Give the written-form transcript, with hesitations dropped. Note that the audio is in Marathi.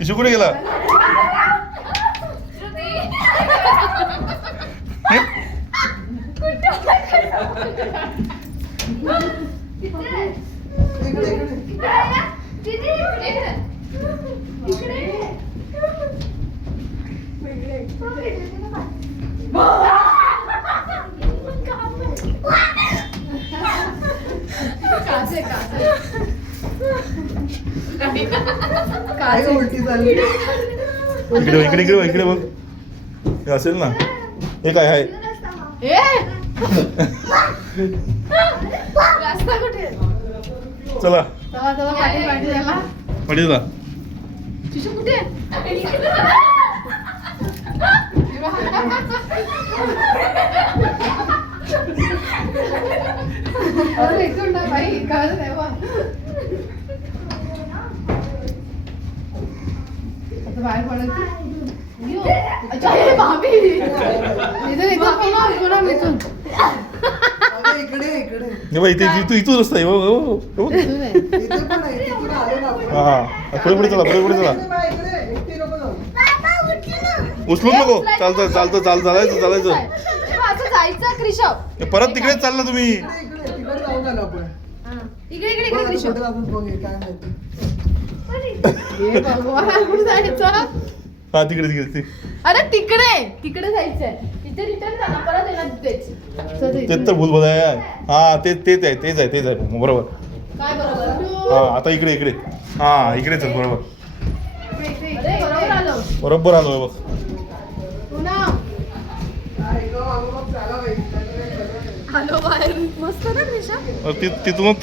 इशू कुठे गेला? उलटी झाली. इकडे इकडे इकडे इकडे बघ. हे असेल ना. हे काय आहे? चला पाठी चला. बाहेर पडायचं. अच्छा हे भाभी इथं इकडे इकडे हे बाई तू इथून रस्ता आहे. हो हो हो. इथे पण आहे, तिकडे आलो ना आपण. हा पुढे पुढे चला पुढे पुढे चला. इकडे एकटी नको जाऊ. उचलून नको. चालतं चालतं चालायचं चालायचं. असं जायचं क्रिशव. परत तिकडेच चालला तुम्ही. इकडे तिकडे जाऊन आलो आपण. इकडे इकडे बघ इकडे आता क्रिशव. कुठे जातात बघ, हे काय माहिती. हे भगवान कुठे जायचं? हा तिकडे तिकडे अरे तिकडे जायचंय. तिथे रिटर्न झालं परत येणार तिथेच. तेच तर भूल बघाय. हा तेच आहे बरोबर. काय बरोबर? हा आता इकडे इकडे. हा इकडेच आहे बरोबर. अरे बरोबर आलो. बरोबर आलोय बघ. पुन्हा हा, इकडं आलो, मग चाला बाई. आलो बाहेर. मस्त ना क्रिशव. तिथूनच